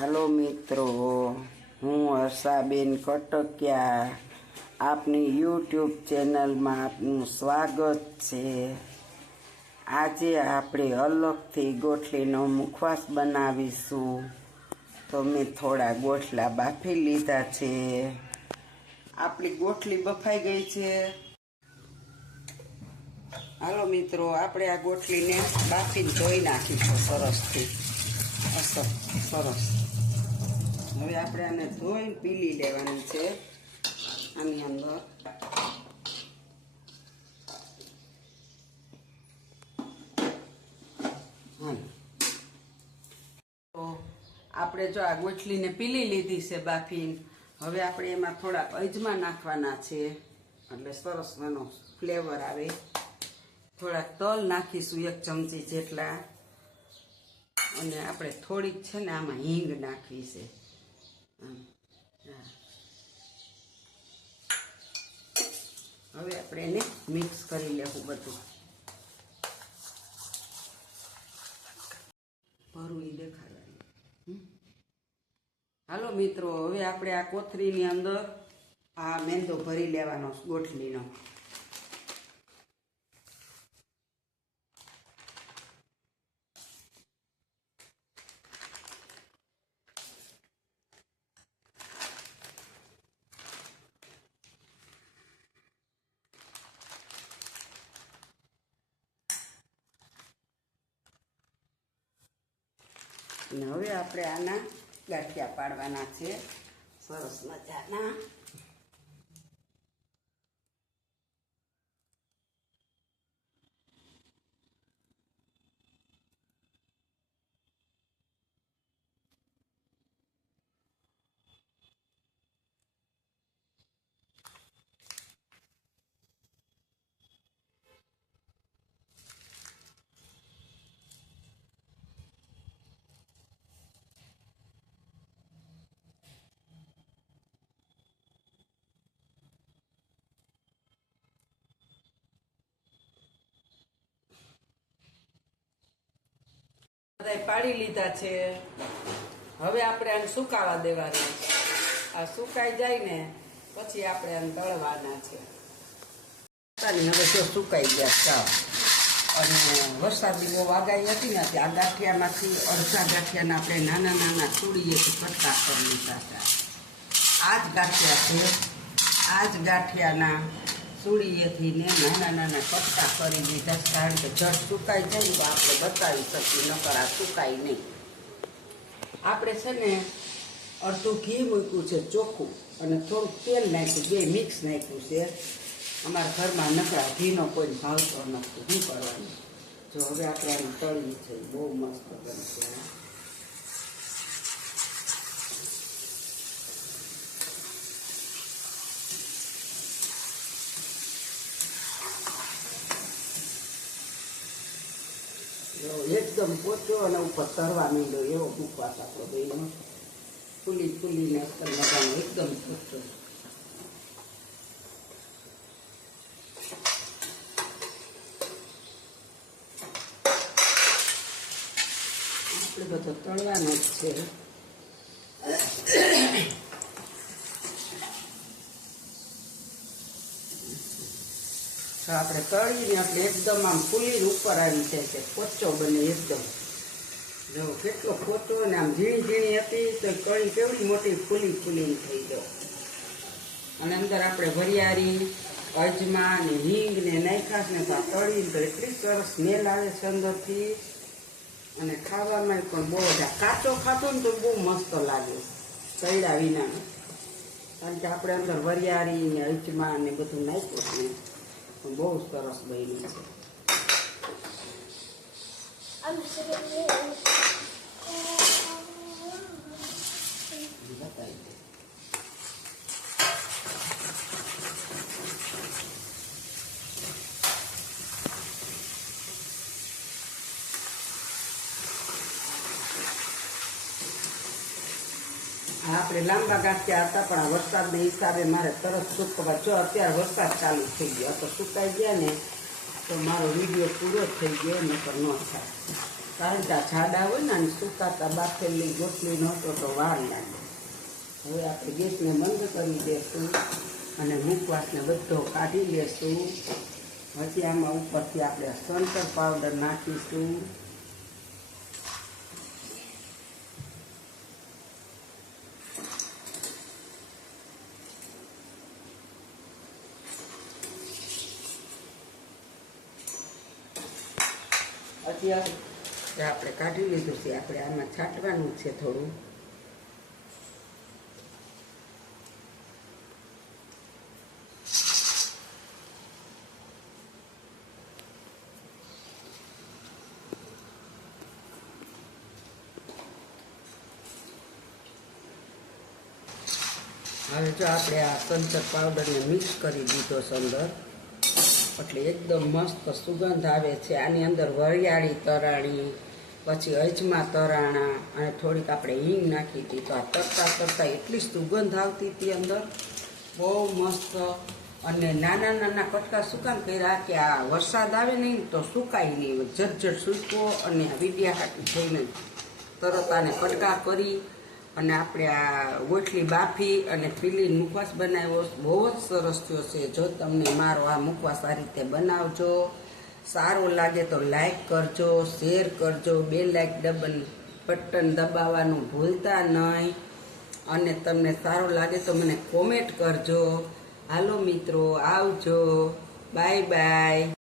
હાલો મિત્રો, હું હર્ષાબેન કટકિયા. આપની યુટ્યુબ ચેનલમાં આપનું સ્વાગત છે. આજે આપણે અલગથી ગોઠલીનો મુખવાસ બનાવીશું. તો મેં થોડા ગોઠલા બાફી લીધા છે. આપણી ગોઠલી બફાઈ ગઈ છે. હાલો મિત્રો, આપણે આ ગોઠલીને બાફીને ધોઈ નાખીશું સરસથી. સરસ. હવે આપણે આને ધોઈને પીલી લેવાની છે આની અંદર. તો આપણે જો આ ગોઠલીને પીલી લીધી છે બાફીને હવે આપણે એમાં થોડાક અજમા નાખવાના છે. એટલે સરસ એનો ફ્લેવર આવે. થોડાક તલ નાખીશું એક ચમચી જેટલા. અને આપણે થોડીક છે ને આમાં હિંગ નાખવી છે. હવે આપણે એને મિક્સ કરી લેવું બધું. ભરૂની દેખાડવાનું. હાલો મિત્રો, હવે આપણે આ કોથળીની અંદર આ મેંદો ભરી લેવાનો, ગોઠલીનો. અને હવે આપણે આના ગાંઠિયા પાડવાના છે. સરસ મજાના. બધાય પાડી લીધા છે. હવે આપણે આને સુકાવા દેવાના. આ સુકાઈ જાય ને, પછી આપણે આને દળવાના છે. હવે તો સુકાઈ ગયા ચાવ અને વરસાદની બહુ આગાહી હતી ને, આ ગાંઠિયામાંથી અડધા ગાંઠિયાના આપણે નાના નાના ચૂડીએથી કટકા કરી લીધા હતા આ જ ગાંઠિયા છે. આ જ ગાંઠિયાના ચૂડીએથી ને નાના નાના કપટા કરી દીધા છે. કારણ કે જળ સુકાઈ જાય તો આપણે બતાવી શકીએ, નકર આ સુકાય નહીં. આપણે છે ને અડધું ઘી મૂક્યું છે, ચોખ્ખું, અને થોડુંક તેલ નાખ્યું, બે મિક્સ નાખ્યું છે. અમારા ઘરમાં નકરા ઘીનો કોઈ ભાવતો નથી, શું કરવાનું? જો હવે આપણે આનું તળવી છે, બહુ મસ્ત બનશે એકદમ પોચો અને ઉપર તરવા માંડ્યો એવો ઉપવાસ આપણો બેનો ફૂલી ફૂલીને અસર મજાનો એકદમ પોચો. આપણે બધો તળવાનો જ છે. તો આપણે તળીને એટલે એકદમ આમ ફૂલી ઉપર આવી જાય છે પોચો બને એકદમ. જો કેટલો પોચો ને આમ ઝીણી ઝીણી હતી તો કળી કેવડી મોટી ફૂલી ફૂલીને થઈ ગયો. અને અંદર આપણે વરિયાળી, અજમા ને હિંગ ને નાખ્યા ને આ તળીને તો એટલી સરસ સ્મેલ આવે છે અંદરથી. અને ખાવામાં પણ બહુ જ કાચો ખાતો ને તો બહુ મસ્ત લાગે તળ્યા વિના કારણ કે આપણે અંદર વરિયાળી ને અજમા ને બધું નાખ્યું છે. ને પણ બહુ સરસ બન્યું છે બતાવી દે. આ આપણે લાંબા ગાંઠિયા હતા, પણ આ વરસાદના હિસાબે મારે તરત સુકવા જો અત્યારે વરસાદ ચાલુ થઈ ગયો, તો સુકાઈ ગયા ને, તો મારો વીડિયો પૂરો થઈ ગયો, નકર ન થાય. કારણ કે આ છાડા હોય ને અને સુકાતા બાફેલી ગોટલી નહોતો તો વાર લાગે. હવે આપણે ગેસને બંધ કરી દઈશું અને મુખવાસને બધો કાઢી લેશું. પછી આમાં ઉપરથી આપણે સંતર પાવડર નાખીશું. આપણે કાઢી લીધું છે. આપણે આમાં છાંટવાનું છે થોડું. હવે જો આપણે આ સંચર પાવડરને મિક્સ કરી દીધો અંદર. એટલે એકદમ મસ્ત સુગંધ આવે છે. આની અંદર વરિયાળી તરાણી, પછી અજમા તરાણા અને થોડીક આપણે હિંગ નાખી હતી. તો આ તરતા તરતા એટલી સુગંધ આવતી હતી અંદર. બહુ મસ્ત અને નાના નાના કટકા સુકાન કર્યા કે આ વરસાદ આવે નહીં તો સુકાય નહીં. ઝટઝટ સૂકવો અને વીડિયા હાટી થઈને તરત આને કટકા કરી અને આપણે આ ગોઠલી બાફી અને પીલી મુખવાસ બનાવ્યો. બહુ જ સરસ થયો છે. જો તમને મારો આ મુખવાસ આ રીતે બનાવજો, સારો લાગે તો લાઈક કરજો, શેર કરજો, બે લાઈક ડબલ બટન દબાવવાનું ભૂલતા નહીં. અને તમને સારો લાગે તો મને કોમેન્ટ કરજો. હાલો મિત્રો, આવજો. Bye bye.